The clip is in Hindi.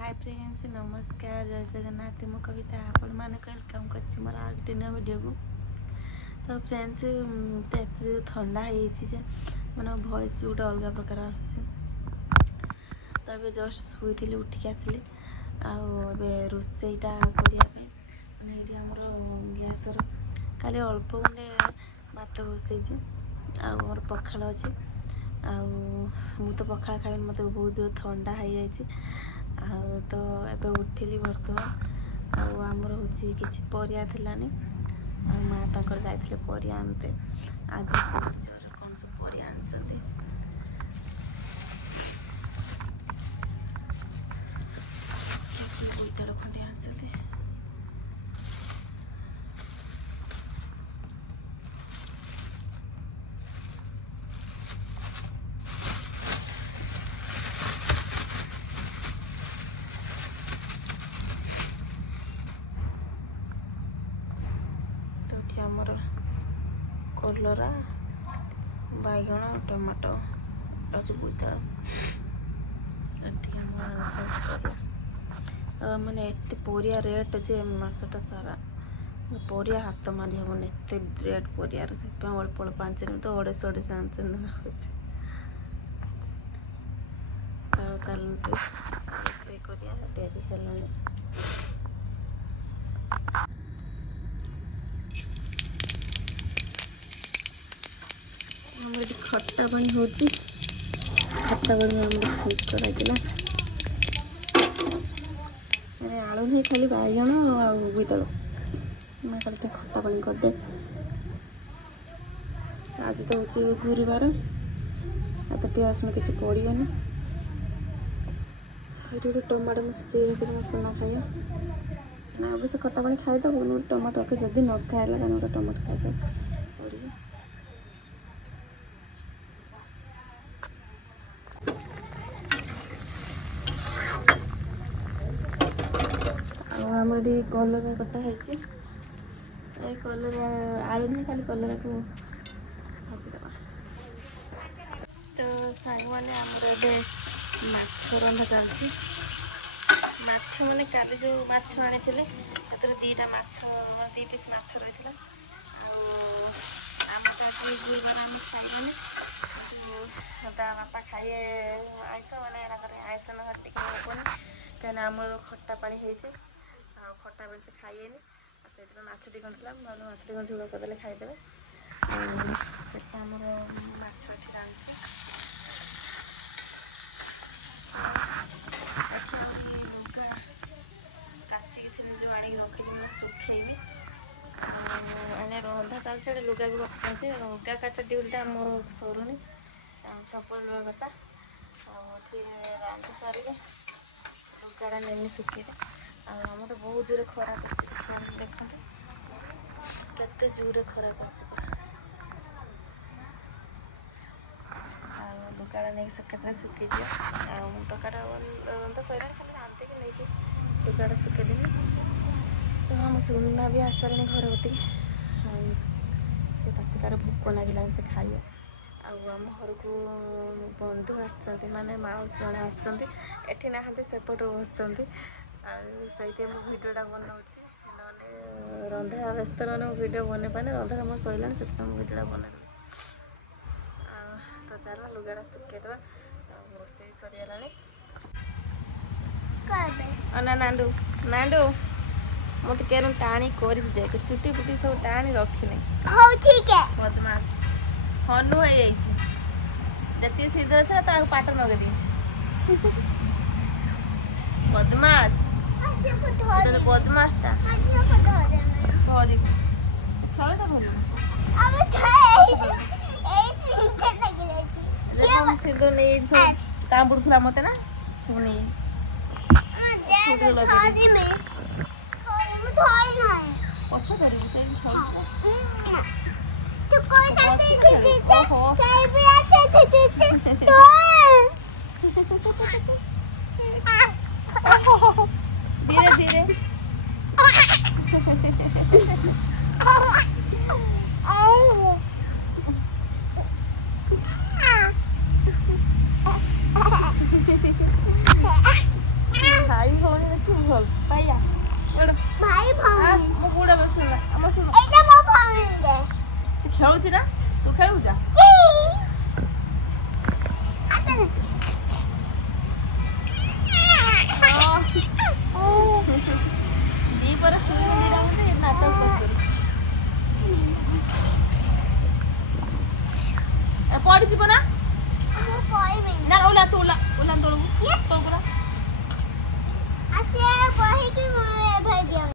हाय फ्रेंड्स नमस्कार जय जगन्नाथ मु कविता आपण मैंने वेलकम कर मोर आगे नया वीडियो को। तो फ्रेंड्स जो ठंडा हो मैंने वॉइस भी गोटे अलग प्रकार आस जस्ट शुई उठिक आसली आबे रोसईटा करने मैंने आमर गैसर खाली अल्प गंडे भात बसई आमर पखाड़ अच्छे मु तो पखाड़ खाए मत बहुत जोर ठंडा हो जाए तो एबे उठिली बर्तमान आमर हूँ कि परिया थिलानी माँ तक जाते परिया आनते आगे कौन सब परिया आनी बोईताड़ खंडे आनी आमर कलरा बैगण टमाटो आज बोईताड़ मैंने एत परिया रेट जे मसटा सारा परिया हाथ मारी हेन एत रेट परियार से अल्प अल्प आनी तो 250 आनी चलते रोसे करिया डेरी हेलानी खट्टा पानी हो खट्टा पानी आम स्वीट कराइला आलू नहीं खाली बैगण बोईताड़ मैं खाली खट्टा पानी करदे आज तो हूँ गुरुवार तो प्याज में किसी पड़गनी ये टमाटो में सिझे सोना खाइए सोना अवश्य खट्टा पानी खाईदे टमाटो के जदि न खाइला गोटे टमाटो खाइदे पड़े आमर कलरा कटा है कलरा आलू नहीं खाली कलरा को भाजीदे तो सांग मैंने आमर माछ रंधा चलती माछ मैंने काली जो माछ आनी दीटा माछ 2 पीस माछ रही आम तो गुरुवार आम खाइलानी बापा खाइए आइस मैंने आइस ना टे हेनी कहीं आमर खट्टा पानी होती खट्टा बेल से खाइए से माछ 2 खंड था माछ 2 खंड झोल करदे खाईदे आमर माछ एटी रांधि लुगा काचिकी थी जो आनी रखी मैं सुखेबी मैंने रंधा चलते लुगा भी बसते लुगा काचा ड्यूटीटा मोर सरुनी सब लुगा कचा रांधि सारे लुगाटा नेमी सुखेदे आम तो बहुत जोर खरा कर देखते केते जोर खरा कर लुगाटा नहीं सुखे सुखी तकाटा रंधा सर खाली रांधिक नहीं लुगाटा सुखेदेनी तो आम सुना भी आसारे घर गति से तार भोक लगे से खाइए आम घर को बंधु आसते माने माउस जड़े आसटी ना सेपट बसते सही भिडियोटा बनाऊँगी ना रंधा व्यस्त मैंने भिडियो बन पाने रंधा कम सैला से भिडियोटा बना तो चल लुगाटा सुखेदवा रोसे सरीगला ना नांडू नांडू मत के टाणी कर देख चुटी फुटी सब टाणी रखी बदमाश हनु जी शीघ्र था पाट लगे बदमाश बदमाशटा खेल सिंदूर नहीं काम पड़ूला मत ना सब नहीं पछ धीरे धीरे खाई भल भैया एड भाई भौणी मो बुड़ा बस सुन हम सुन एटा मो भौणी दे से खेलु छी ना तू खेलु जा आते दी पर सुई दिरा मते नाटक कर पड़ी जीव ना मो पई ना ओला तो ओला ओला तो तो पूरा आसे बही की